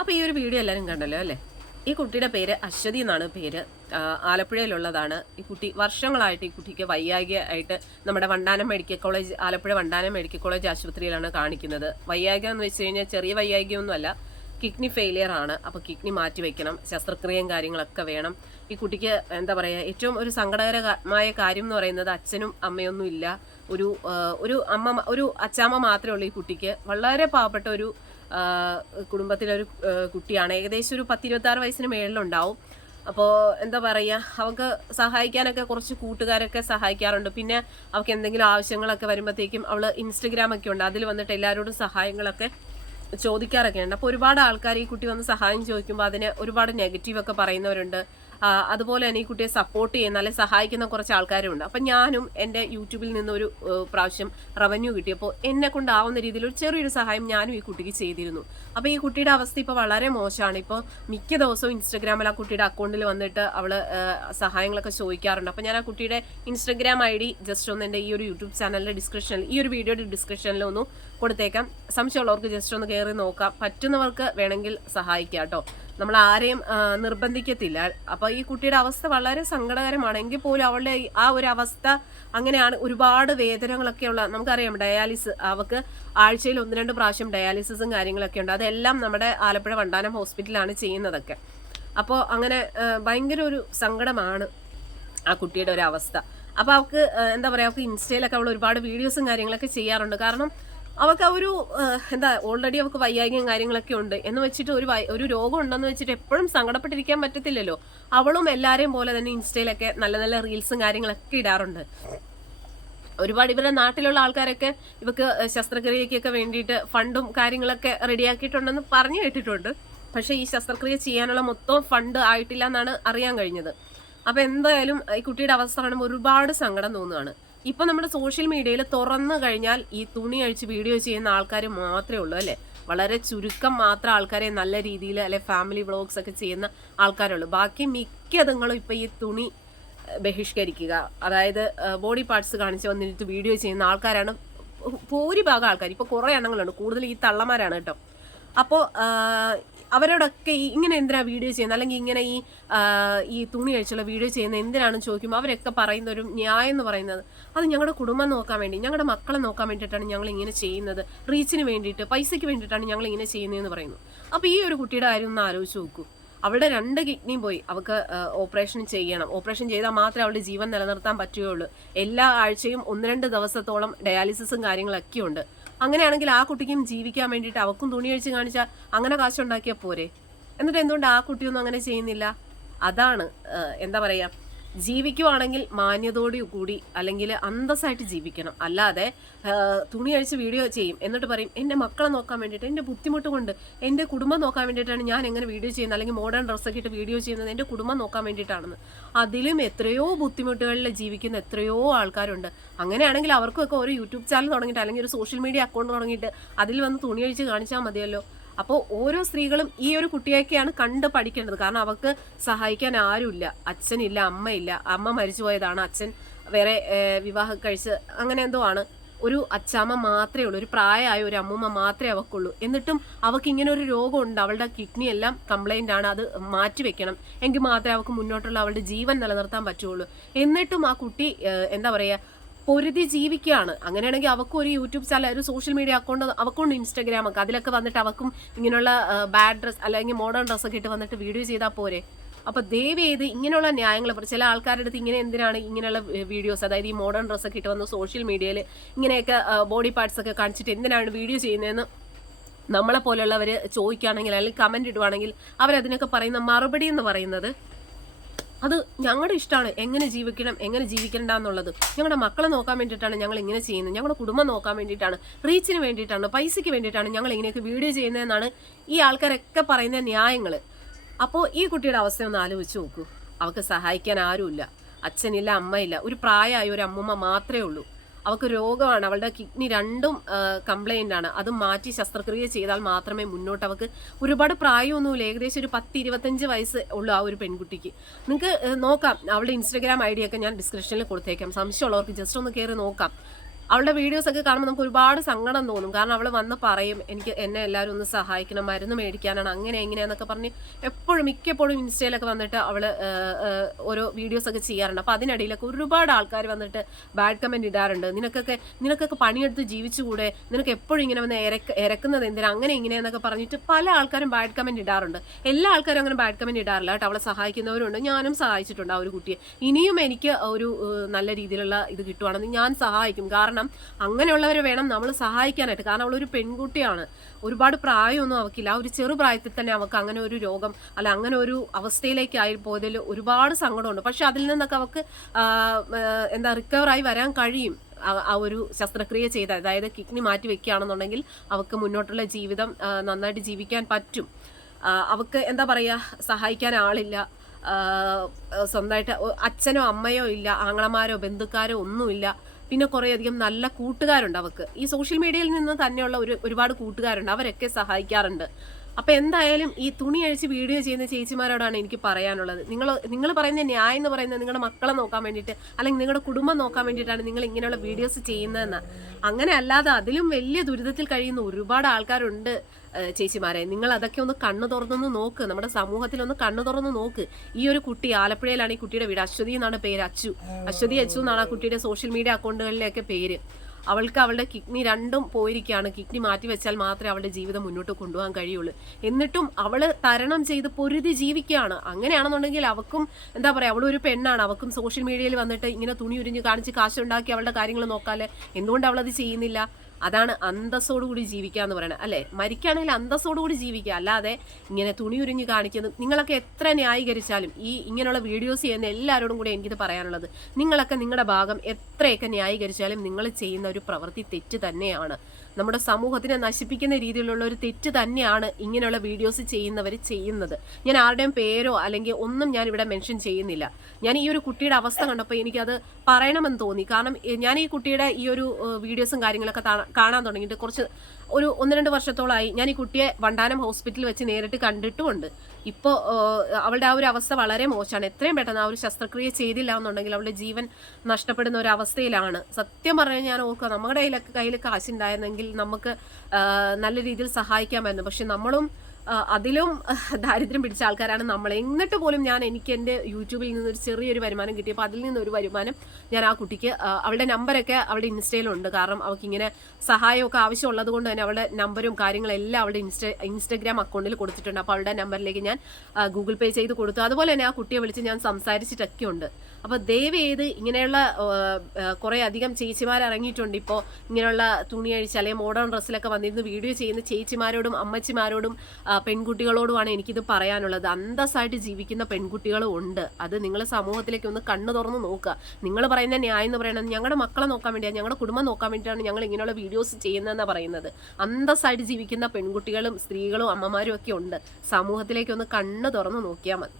അപ്പോൾ ഈ ഒരു വീഡിയോ എല്ലാവരും കണ്ടല്ലോ അല്ലേ? ഈ കുട്ടിയുടെ പേര് അശ്വതി എന്നാണ് പേര്. ആലപ്പുഴയിലുള്ളതാണ്. ഈ കുട്ടി വർഷങ്ങളായിട്ട് ഈ കുട്ടിക്ക് വയ്യായ്ക ആയിട്ട് നമ്മുടെ Vandanam medical college Alappuzha Vandanam medical college ആശുപത്രിയിലാണ് കാണിക്കുന്നത്. വയ്യായ്ക എന്ന് വെച്ച് കഴിഞ്ഞാൽ ചെറിയ വയ്യായ്കയൊന്നുമല്ല കിഡ്നി ഫെയിലിയർ ആണ്. അപ്പോൾ കിഡ്നി മാറ്റി വെക്കണം ശസ്ത്രക്രിയയും കാര്യങ്ങളൊക്കെ വേണം. ഈ കുട്ടിക്ക് എന്താ പറയുക ഏറ്റവും ഒരു സങ്കടകരമായ കാര്യം എന്ന് പറയുന്നത് അച്ഛനും അമ്മയൊന്നും ഇല്ല ഒരു ഒരു അമ്മ ഒരു അച്ചാമ്മ മാത്രമേ ഉള്ളൂ ഈ കുട്ടിക്ക്. വളരെ പാവപ്പെട്ട ഒരു കുടുംബത്തിലൊരു കുട്ടിയാണ്. ഏകദേശം ഒരു പത്തിരുപത്താറ് വയസ്സിന് മേളിലുണ്ടാവും. അപ്പോൾ എന്താ പറയുക അവൾക്ക് സഹായിക്കാനൊക്കെ കുറച്ച് കൂട്ടുകാരൊക്കെ സഹായിക്കാറുണ്ട്. പിന്നെ അവൾക്ക് എന്തെങ്കിലും ആവശ്യങ്ങളൊക്കെ വരുമ്പോഴത്തേക്കും അവൾ ഇൻസ്റ്റഗ്രാം ഒക്കെ ഉണ്ട്. അതിൽ വന്നിട്ട് എല്ലാവരോടും സഹായങ്ങളൊക്കെ ചോദിക്കാറൊക്കെ ഉണ്ട് അപ്പോൾ ഒരുപാട് ആൾക്കാർ ഈ കുട്ടി വന്ന് സഹായം ചോദിക്കുമ്പോൾ അതിന് ഒരുപാട് നെഗറ്റീവൊക്കെ പറയുന്നവരുണ്ട്. അതുപോലെ തന്നെ ഈ കുട്ടിയെ സപ്പോർട്ട് ചെയ്യുന്ന അല്ലെങ്കിൽ സഹായിക്കുന്ന കുറച്ച് ആൾക്കാരുണ്ട്. അപ്പം ഞാനും എന്റെ യൂട്യൂബിൽ നിന്നൊരു പ്രാവശ്യം റവന്യൂ കിട്ടിയപ്പോൾ എന്നെ കൊണ്ടാവുന്ന രീതിയിൽ ഒരു ചെറിയൊരു സഹായം ഞാനും ഈ കുട്ടിക്ക് ചെയ്തിരുന്നു. അപ്പോൾ ഈ കുട്ടിയുടെ അവസ്ഥ ഇപ്പോൾ വളരെ മോശമാണ്. ഇപ്പോൾ മിക്ക ദിവസവും ഇൻസ്റ്റഗ്രാമിൽ ആ കുട്ടിയുടെ അക്കൗണ്ടിൽ വന്നിട്ട് അവൾ സഹായങ്ങളൊക്കെ ചോദിക്കാറുണ്ട്. അപ്പോൾ ഞാൻ ആ കുട്ടിയുടെ ഇൻസ്റ്റഗ്രാം ഐ ഡി ജസ്റ്റ് ഒന്ന് എന്റെ ഈ ഒരു യൂട്യൂബ് ചാനലിന്റെ ഡിസ്ക്രിപ്ഷനിൽ ഈ ഒരു വീഡിയോയുടെ ഡിസ്ക്രിപ്ഷനിൽ ഒന്ന് കൊടുത്തേക്കാം. സംശയമുള്ളവർക്ക് ജസ്റ്റ് ഒന്ന് കയറി നോക്കാം. പറ്റുന്നവർക്ക് വേണമെങ്കിൽ സഹായിക്കാം കേട്ടോ. നമ്മൾ ആരെയും നിർബന്ധിക്കത്തില്ല. അപ്പോൾ ഈ കുട്ടിയുടെ അവസ്ഥ വളരെ സങ്കടകരമാണ്. എങ്കിൽ പോലും അവളുടെ ആ ഒരു അവസ്ഥ അങ്ങനെയാണ് ഒരുപാട് വേദനകളൊക്കെ ഉള്ള നമുക്കറിയാം ഡയാലിസ് അവൾക്ക് ആഴ്ചയിൽ ഒന്ന് രണ്ട് പ്രാവശ്യം ഡയാലിസിസും കാര്യങ്ങളൊക്കെ ഉണ്ട്. അതെല്ലാം നമ്മുടെ ആലപ്പുഴ വണ്ടാനം ഹോസ്പിറ്റലാണ് ചെയ്യുന്നതൊക്കെ. അപ്പോൾ അങ്ങനെ ഭയങ്കര ഒരു സങ്കടമാണ് ആ കുട്ടിയുടെ ഒരു അവസ്ഥ. അപ്പോൾ അവൾക്ക് എന്താ പറയുക അവൾക്ക് ഇൻസ്റ്റയിലൊക്കെ അവൾ ഒരുപാട് വീഡിയോസും കാര്യങ്ങളൊക്കെ ചെയ്യാറുണ്ട്. കാരണം അവൾക്ക് ആ ഒരു എന്താ ഓൾറെഡി അവൾക്ക് വയ്യായികയും കാര്യങ്ങളൊക്കെ ഉണ്ട്. എന്ന് വെച്ചിട്ട് ഒരു ഒരു രോഗം ഉണ്ടെന്ന് വെച്ചിട്ട് എപ്പോഴും സങ്കടപ്പെട്ടിരിക്കാൻ പറ്റത്തില്ലല്ലോ. അവളും എല്ലാവരെയും പോലെ തന്നെ ഇൻസ്റ്റയിലൊക്കെ നല്ല നല്ല റീൽസും കാര്യങ്ങളൊക്കെ ഇടാറുണ്ട്. ഒരുപാട് ഇവരുടെ നാട്ടിലുള്ള ആൾക്കാരൊക്കെ ഇവക്ക് ശസ്ത്രക്രിയക്കൊക്കെ വേണ്ടിയിട്ട് ഫണ്ടും കാര്യങ്ങളൊക്കെ റെഡിയാക്കിയിട്ടുണ്ടെന്ന് പറഞ്ഞു കേട്ടിട്ടുണ്ട്. പക്ഷേ ഈ ശസ്ത്രക്രിയ ചെയ്യാനുള്ള മൊത്തം ഫണ്ട് ആയിട്ടില്ല എന്നാണ് അറിയാൻ കഴിഞ്ഞത്. അപ്പോൾ എന്തായാലും ഈ കുട്ടിയുടെ അവസ്ഥ കാണുമ്പോൾ ഒരുപാട് സങ്കടം തോന്നുകയാണ് ഇപ്പൊ നമ്മുടെ സോഷ്യൽ മീഡിയയിൽ തുറന്നു കഴിഞ്ഞാൽ ഈ തുണി അഴിച്ച് വീഡിയോ ചെയ്യുന്ന ആൾക്കാർ മാത്രമേ ഉള്ളൂ അല്ലേ? വളരെ ചുരുക്കം മാത്രം ആൾക്കാരെ നല്ല രീതിയിൽ അല്ലെ ഫാമിലി വ്ളോഗ്സ് ഒക്കെ ചെയ്യുന്ന ആൾക്കാരുള്ളൂ ബാക്കി മിക്കതുങ്ങളും ഇപ്പൊ ഈ തുണി ബഹിഷ്കരിക്കുക. അതായത് ബോഡി പാർട്സ് കാണിച്ച് വന്നിട്ട് വീഡിയോ ചെയ്യുന്ന ആൾക്കാരാണ് ഭൂരിഭാഗം ആൾക്കാർ. ഇപ്പോൾ കുറേ എണ്ണങ്ങളുണ്ട്. കൂടുതൽ ഈ തള്ളമാരാണ് കേട്ടോ. അപ്പോൾ അവരോടൊക്കെ ഇങ്ങനെ എന്തിനാ വീഡിയോ ചെയ്യുന്നത്? അല്ലെങ്കിൽ ഇങ്ങനെ ഈ ഈ തുണി അഴിച്ചുള്ള വീഡിയോ ചെയ്യുന്നത് എന്തിനാണെന്ന് ചോദിക്കുമ്പോൾ അവരൊക്കെ പറയുന്ന ഒരു ന്യായം എന്ന് പറയുന്നത്. അത് ഞങ്ങളുടെ കുടുംബം നോക്കാൻ വേണ്ടി ഞങ്ങളുടെ മക്കളെ നോക്കാൻ വേണ്ടിയിട്ടാണ് ഞങ്ങൾ ഇങ്ങനെ ചെയ്യുന്നത്. റീച്ചിന് വേണ്ടിയിട്ട് പൈസയ്ക്ക് വേണ്ടിയിട്ടാണ് ഞങ്ങൾ ഇങ്ങനെ ചെയ്യുന്നതെന്ന് പറയുന്നു. അപ്പോൾ ഈ ഒരു കുട്ടിയുടെ കാര്യം ഒന്ന് ആലോചിച്ച് നോക്കൂ. അവളുടെ രണ്ട് കിഡ്നിയും പോയി. അവൾക്ക് ഓപ്പറേഷൻ ചെയ്യണം. ഓപ്പറേഷൻ ചെയ്താൽ മാത്രമേ അവളുടെ ജീവൻ നിലനിർത്താൻ പറ്റുകയുള്ളൂ. എല്ലാ ആഴ്ചയും ഒന്ന് രണ്ട് ദിവസത്തോളം ഡയാലിസിസും കാര്യങ്ങളൊക്കെ ഉണ്ട് അങ്ങനെയാണെങ്കിൽ ആ കുട്ടിക്കും ജീവിക്കാൻ വേണ്ടിയിട്ട് അവക്കും തുണി അഴിച്ച് കാണിച്ചാൽ അങ്ങനെ കാശുണ്ടാക്കിയാൽ പോരെ. എന്നിട്ട് എന്തുകൊണ്ട് ആ കുട്ടിയൊന്നും അങ്ങനെ ചെയ്യുന്നില്ല? അതാണ് എന്താ പറയുക ജീവിക്കുവാണെങ്കിൽ മാന്യതയോടു കൂടി അല്ലെങ്കിൽ അന്തസ്സായിട്ട് ജീവിക്കണം. അല്ലാതെ തുണി അഴിച്ച് വീഡിയോ ചെയ്യും. എന്നിട്ട് പറയും എന്റെ മക്കളെ നോക്കാൻ വേണ്ടിയിട്ട് എന്റെ ബുദ്ധിമുട്ട് കൊണ്ട് എന്റെ കുടുംബം നോക്കാൻ വേണ്ടിയിട്ടാണ് ഞാൻ എങ്ങനെ വീഡിയോ ചെയ്യുന്നത്? അല്ലെങ്കിൽ മോഡേൺ ഡ്രസ്സൊക്കെ ഇട്ട് വീഡിയോ ചെയ്യുന്നത് എന്റെ കുടുംബം നോക്കാൻ വേണ്ടിയിട്ടാണെന്ന്. അതിലും എത്രയോ ബുദ്ധിമുട്ടുകളിൽ ജീവിക്കുന്ന എത്രയോ ആൾക്കാരുണ്ട്. അങ്ങനെയാണെങ്കിൽ അവർക്കൊക്കെ ഒരു യൂട്യൂബ് ചാനൽ തുടങ്ങിയിട്ട് അല്ലെങ്കിൽ ഒരു സോഷ്യൽ മീഡിയ അക്കൗണ്ട് തുടങ്ങിയിട്ട് അതിൽ വന്ന് തുണി അഴിച്ച് കാണിച്ചാൽ മതിയല്ലോ. അപ്പോൾ ഓരോ സ്ത്രീകളും ഈ ഒരു കുട്ടിയൊക്കെയാണ് കണ്ട് പഠിക്കേണ്ടത്. കാരണം അവർക്ക് സഹായിക്കാൻ ആരുമില്ല. അച്ഛനില്ല അമ്മയില്ല. അമ്മ മരിച്ചു പോയതാണ്. അച്ഛൻ വേറെ വിവാഹം കഴിച്ച് അങ്ങനെ എന്തോ ആണ്. ഒരു അച്ചാമ്മ മാത്രമേ ഉള്ളൂ. ഒരു പ്രായമായ ഒരു അമ്മൂമ്മ മാത്രമേ അവക്കുള്ളൂ. എന്നിട്ടും അവൾക്ക് ഇങ്ങനെ ഒരു രോഗമുണ്ട്. അവളുടെ കിഡ്നി എല്ലാം കംപ്ലൈന്റ് ആണ്. അത് മാറ്റി വെക്കണം. എങ്കിൽ മാത്രമേ അവൾക്ക് മുന്നോട്ടുള്ള അവളുടെ ജീവൻ നിലനിർത്താൻ പറ്റുള്ളൂ. എന്നിട്ടും ആ കുട്ടി എന്താ പറയുക പൊരുതി ജീവിക്കുകയാണ്. അങ്ങനെയാണെങ്കിൽ അവക്കും ഒരു യൂട്യൂബ് ചാനൽ ഒരു സോഷ്യൽ മീഡിയ അക്കൗണ്ട് അവക്കുണ്ട് ഇൻസ്റ്റാഗ്രാം ഒക്കെ. അതിലൊക്കെ വന്നിട്ട് അവക്കും ഇങ്ങനെയുള്ള ബാഡ് ഡ്രസ് അല്ലെങ്കിൽ മോഡേൺ ഡ്രസ്സൊക്കെ ഇട്ട് വന്നിട്ട് വീഡിയോ ചെയ്താൽ പോരെ. അപ്പൊ ദയവ് ചെയ്ത് ഇങ്ങനെയുള്ള ന്യായങ്ങൾ ചില ആൾക്കാരുടെ അടുത്ത് ഇങ്ങനെ എന്തിനാണ് ഇങ്ങനെയുള്ള വീഡിയോസ് അതായത് ഈ മോഡേൺ ഡ്രസ്സൊക്കെ ഇട്ട് വന്ന് സോഷ്യൽ മീഡിയയിൽ ഇങ്ങനെയൊക്കെ ബോഡി പാർട്സ് ഒക്കെ കാണിച്ചിട്ട് എന്തിനാണ് വീഡിയോ ചെയ്യുന്നതെന്ന് നമ്മളെ പോലുള്ളവർ ചോദിക്കുകയാണെങ്കിൽ അല്ലെങ്കിൽ കമന്റ് ഇടുവാണെങ്കിൽ അവരതിനൊക്കെ പറയുന്ന മറുപടി എന്ന് പറയുന്നത് അത് ഞങ്ങളുടെ ഇഷ്ടമാണ് എങ്ങനെ ജീവിക്കണം എങ്ങനെ ജീവിക്കണ്ട എന്നുള്ളത് ഞങ്ങളുടെ മക്കളെ നോക്കാൻ വേണ്ടിയിട്ടാണ് ഞങ്ങൾ ഇങ്ങനെ ചെയ്യുന്നത്. ഞങ്ങളുടെ കുടുംബം നോക്കാൻ വേണ്ടിയിട്ടാണ് റീച്ചിന് വേണ്ടിയിട്ടാണ് പൈസയ്ക്ക് വേണ്ടിയിട്ടാണ് ഞങ്ങൾ ഇങ്ങനെയൊക്കെ വീഡിയോ ചെയ്യുന്നതെന്നാണ് ഈ ആൾക്കാരൊക്കെ പറയുന്ന ന്യായങ്ങൾ അപ്പോൾ ഈ കുട്ടിയുടെ അവസ്ഥ ഒന്ന് ആലോചിച്ച് നോക്കൂ. അവൾക്ക് സഹായിക്കാൻ ആരുമില്ല. അച്ഛനില്ല അമ്മയില്ല. ഒരു പ്രായമായ ഒരു അമ്മൂമ്മ മാത്രമേ ഉള്ളൂ. അവൾക്ക് രോഗമാണ്. അവളുടെ കിഡ്നി രണ്ടും കംപ്ലൈന്റ് ആണ്. അത് മാറ്റി ശസ്ത്രക്രിയ ചെയ്താൽ മാത്രമേ മുന്നോട്ട് അവൾക്ക് ഒരുപാട് പ്രായമൊന്നുമില്ല. ഏകദേശം ഒരു പത്ത് ഇരുപത്തഞ്ച് വയസ്സ് ഉള്ളൂ ആ ഒരു പെൺകുട്ടിക്ക്. നിങ്ങൾക്ക് നോക്കാം. അവളുടെ ഇൻസ്റ്റഗ്രാം ഐ ഡി ഒക്കെ ഞാൻ ഡിസ്ക്രിപ്ഷനിൽ കൊടുത്തേക്കാം. സംശയമുള്ളവർക്ക് ജസ്റ്റ് ഒന്ന് കയറി നോക്കാം. അവളുടെ വീഡിയോസ് ഒക്കെ കാണുമ്പോൾ നമുക്ക് ഒരുപാട് സങ്കടം തോന്നും. കാരണം അവൾ വന്ന് പറയും എനിക്ക് എന്നെ എല്ലാവരും ഒന്ന് സഹായിക്കണം മരുന്ന് മേടിക്കാനാണ് അങ്ങനെ എങ്ങനെയാന്നൊക്കെ പറഞ്ഞ് എപ്പോഴും മിക്കപ്പോഴും ഇൻസ്റ്റയിലൊക്കെ വന്നിട്ട് അവൾ ഓരോ വീഡിയോസ് ഒക്കെ ചെയ്യാറുണ്ട്. അപ്പോൾ അതിനിടയിലൊക്കെ ഒരുപാട് ആൾക്കാർ വന്നിട്ട് ബാഡ് കമന്റ് ഇടാറുണ്ട്. നിനക്കൊക്കെ നിനക്കൊക്കെ പണിയെടുത്ത് ജീവിച്ചുകൂടെ? നിനക്ക് എപ്പോഴും ഇങ്ങനെ വന്ന് ഇരക്ക് ഇരക്കുന്നത് എന്തിനാ? അങ്ങനെ ഇങ്ങനെയെന്നൊക്കെ പറഞ്ഞിട്ട് പല ആൾക്കാരും ബാഡ് കമന്റ് ഇടാറുണ്ട്. എല്ലാ ആൾക്കാരും അങ്ങനെ ബാഡ് കമന്റ് ഇടാറില്ല കേട്ടോ. അവളെ സഹായിക്കുന്നവരുണ്ട്. ഞാനും സഹായിച്ചിട്ടുണ്ട് ആ ഒരു കുട്ടിയെ. ഇനിയും എനിക്ക് ഒരു നല്ല രീതിയിലുള്ള ഇത് കിട്ടുവാണെന്ന് ഞാൻ സഹായിക്കും. കാരണം അങ്ങനെയുള്ളവരെ വേണം നമ്മൾ സഹായിക്കാനായിട്ട്. കാരണം അവളൊരു പെൺകുട്ടിയാണ്. ഒരുപാട് പ്രായമൊന്നും അവക്കില്ല. ആ ഒരു ചെറുപ്രായത്തിൽ തന്നെ അവൾക്ക് അങ്ങനെ ഒരു രോഗം അല്ല അങ്ങനെ ഒരു അവസ്ഥയിലേക്ക് ആയി പോയതിൽ ഒരുപാട് സങ്കടമുണ്ട്. പക്ഷെ അതിൽ നിന്നൊക്കെ അവൾക്ക് എന്താ റിക്കവറായി വരാൻ കഴിയും. ആ- ഒരു ശസ്ത്രക്രിയ ചെയ്ത അതായത് കിഡ്നി മാറ്റി വെക്കുകയാണെന്നുണ്ടെങ്കിൽ അവൾക്ക് മുന്നോട്ടുള്ള ജീവിതം നന്നായിട്ട് ജീവിക്കാൻ പറ്റും. അവൾക്ക് എന്താ പറയുക സഹായിക്കാൻ ആളില്ല. സ്വന്തമായിട്ട് അച്ഛനോ അമ്മയോ ഇല്ല ആങ്ങളമാരോ ബന്ധുക്കാരോ ഒന്നുമില്ല. പിന്നെ കുറേയധികം നല്ല കൂട്ടുകാരുണ്ട് അവർക്ക് ഈ സോഷ്യൽ മീഡിയയിൽ നിന്ന് തന്നെയുള്ള ഒരു ഒരുപാട് കൂട്ടുകാരുണ്ട്. അവരൊക്കെ സഹായിക്കാറുണ്ട്. അപ്പൊ എന്തായാലും ഈ തുണി അഴിച്ച് വീഡിയോ ചെയ്യുന്ന ചേച്ചിമാരോടാണ് എനിക്ക് പറയാനുള്ളത്. നിങ്ങൾ നിങ്ങൾ പറയുന്ന ന്യായം എന്ന് പറയുന്നത് നിങ്ങളുടെ മക്കളെ നോക്കാൻ വേണ്ടിയിട്ട് അല്ലെങ്കിൽ നിങ്ങളുടെ കുടുംബം നോക്കാൻ വേണ്ടിയിട്ടാണ് നിങ്ങൾ ഇങ്ങനെയുള്ള വീഡിയോസ് ചെയ്യുന്നതെന്ന്. അങ്ങനെ അല്ലാതെ അതിലും വലിയ ദുരിതത്തിൽ കഴിയുന്ന ഒരുപാട് ആൾക്കാരുണ്ട് ചേച്ചിമാരെ. നിങ്ങൾ അതൊക്കെ ഒന്ന് കണ്ണു തുറന്നൊന്ന് നോക്ക്. നമ്മുടെ സമൂഹത്തിൽ ഒന്ന് കണ്ണു തുറന്ന് നോക്ക്. ഈ ഒരു കുട്ടി ആലപ്പുഴയിലാണ് ഈ കുട്ടിയുടെ വീട്. അശ്വതി എന്നാണ് പേര്. അച്ചു. അശ്വതി അച്ചു എന്നാണ് ആ കുട്ടിയുടെ സോഷ്യൽ മീഡിയ അക്കൗണ്ടുകളിലെയൊക്കെ പേര്. അവൾക്ക് അവളുടെ കിഡ്നി രണ്ടും പോയിരിക്കുകയാണ്. കിഡ്നി മാറ്റി വെച്ചാൽ മാത്രമേ അവളുടെ ജീവിതം മുന്നോട്ട് കൊണ്ടുപോകാൻ കഴിയുള്ളൂ. എന്നിട്ടും അവൾ തരണം ചെയ്ത് പൊരുതി ജീവിക്കുകയാണ്. അങ്ങനെയാണെന്നുണ്ടെങ്കിൽ അവക്കും എന്താ പറയുക അവളൊരു പെണ്ണാണ്. അവക്കും സോഷ്യൽ മീഡിയയിൽ വന്നിട്ട് ഇങ്ങനെ തുണി ഉരിഞ്ഞ് കാണിച്ച് കാശുണ്ടാക്കി അവളുടെ കാര്യങ്ങൾ നോക്കാല്ലേ? എന്തുകൊണ്ട് അവളത് ചെയ്യുന്നില്ല? അതാണ് അന്തസ്സോടുകൂടി ജീവിക്കുക എന്ന് പറയുന്നത് അല്ലേ? മരിക്കുകയാണെങ്കിൽ അന്തസ്സോടുകൂടി ജീവിക്കുക. അല്ലാതെ ഇങ്ങനെ തുണി ഉരിഞ്ഞ് കാണിക്കുന്നത് നിങ്ങളൊക്കെ എത്ര ന്യായീകരിച്ചാലും ഈ ഇങ്ങനെയുള്ള വീഡിയോസ് ചെയ്യുന്ന എല്ലാവരോടും കൂടി എനിക്കിത് പറയാനുള്ളത് നിങ്ങളൊക്കെ നിങ്ങളുടെ ഭാഗം എത്രയൊക്കെ ന്യായീകരിച്ചാലും നിങ്ങൾ ചെയ്യുന്ന ഒരു പ്രവൃത്തി തെറ്റ് തന്നെയാണ്. നമ്മുടെ സമൂഹത്തിനെ നശിപ്പിക്കുന്ന രീതിയിലുള്ള ഒരു തെറ്റ് തന്നെയാണ് ഇങ്ങനെയുള്ള വീഡിയോസ് ചെയ്യുന്നവർ ചെയ്യുന്നത്. ഞാൻ ആരുടെയും പേരോ അല്ലെങ്കിൽ ഒന്നും ഞാൻ ഇവിടെ മെൻഷൻ ചെയ്യുന്നില്ല. ഞാൻ ഈ ഒരു കുട്ടിയുടെ അവസ്ഥ കണ്ടപ്പോൾ എനിക്കത് പറയണമെന്ന് തോന്നി. കാരണം ഞാൻ ഈ കുട്ടിയുടെ ഈ ഒരു വീഡിയോസും കാര്യങ്ങളൊക്കെ കാണാൻ തുടങ്ങിയിട്ട് കുറച്ച് ഒരു ഒന്ന് രണ്ട് വർഷത്തോളമായി ഞാൻ ഈ കുട്ടിയെ വണ്ടാനം ഹോസ്പിറ്റലിൽ വെച്ച് നേരിട്ട് കണ്ടിട്ടുമുണ്ട്. ഇപ്പോൾ അവളുടെ ആ ഒരു അവസ്ഥ വളരെ മോശമാണ്. എത്രയും പെട്ടെന്ന് ആ ഒരു ശസ്ത്രക്രിയ ചെയ്തില്ല എന്നുണ്ടെങ്കിൽ അവളുടെ ജീവൻ നഷ്ടപ്പെടുന്ന ഒരു അവസ്ഥയിലാണ്. സത്യം പറഞ്ഞാൽ ഞാൻ ഓർക്കുക നമ്മുടെ കയ്യിലൊക്കെ കയ്യിൽ കാശുണ്ടായിരുന്നെങ്കിൽ നമുക്ക് നല്ല രീതിയിൽ സഹായിക്കാമായിരുന്നു. പക്ഷെ നമ്മളും അതിലും ദാരിദ്ര്യം പിടിച്ച ആൾക്കാരാണ് നമ്മൾ എന്നിട്ട് പോലും ഞാൻ എനിക്ക് എന്റെ യൂട്യൂബിൽ നിന്ന് ഒരു ചെറിയൊരു വരുമാനം കിട്ടിയപ്പോൾ അതിൽ നിന്നൊരു വരുമാനം ഞാൻ ആ കുട്ടിക്ക് അവളുടെ നമ്പരൊക്കെ അവളുടെ ഇൻസ്റ്റയിലുണ്ട്. കാരണം അവൾക്ക് ഇങ്ങനെ സഹായമൊക്കെ ആവശ്യമുള്ളത് കൊണ്ട് തന്നെ അവളുടെ നമ്പരും കാര്യങ്ങളെല്ലാം അവളുടെ ഇൻസ്റ്റ ഇൻസ്റ്റഗ്രാം അക്കൗണ്ടിൽ കൊടുത്തിട്ടുണ്ട്. അപ്പോൾ അവളുടെ നമ്പറിലേക്ക് ഞാൻ ഗൂഗിൾ പേ ചെയ്ത് കൊടുത്തു. അതുപോലെ തന്നെ ആ കുട്ടിയെ വിളിച്ച് ഞാൻ സംസാരിച്ചിട്ടൊക്കെ ഉണ്ട് അപ്പോൾ ദയവ് ചെയ്ത് ഇങ്ങനെയുള്ള കുറേ അധികം ചേച്ചിമാർ ഇറങ്ങിയിട്ടുണ്ട് ഇപ്പോൾ ഇങ്ങനെയുള്ള തുണി അഴിച്ച് അല്ലെങ്കിൽ മോഡേൺ ഡ്രസ്സിലൊക്കെ വന്നിരുന്ന് വീഡിയോ ചെയ്യുന്ന ചേച്ചിമാരോടും അമ്മച്ചിമാരോടും പെൺകുട്ടികളോടുമാണ് എനിക്കിത് പറയാനുള്ളത്. അന്തസ്സായിട്ട് ജീവിക്കുന്ന പെൺകുട്ടികളും ഉണ്ട്. അത് നിങ്ങൾ സമൂഹത്തിലേക്ക് ഒന്ന് കണ്ണു തുറന്ന് നോക്കുക. നിങ്ങൾ പറയുന്ന ന്യായം എന്ന് പറയുന്നത് ഞങ്ങളുടെ മക്കളെ നോക്കാൻ വേണ്ടിയാണ് ഞങ്ങളുടെ കുടുംബം നോക്കാൻ വേണ്ടിയിട്ടാണ് ഞങ്ങൾ ഇങ്ങനെയുള്ള വീഡിയോസ് ചെയ്യുന്നതെന്നാണ് പറയുന്നത്. അന്തസ്സായിട്ട് ജീവിക്കുന്ന പെൺകുട്ടികളും സ്ത്രീകളും അമ്മമാരും ഒക്കെ ഉണ്ട്. സമൂഹത്തിലേക്ക് ഒന്ന് കണ്ണ് തുറന്ന് നോക്കിയാൽ മതി.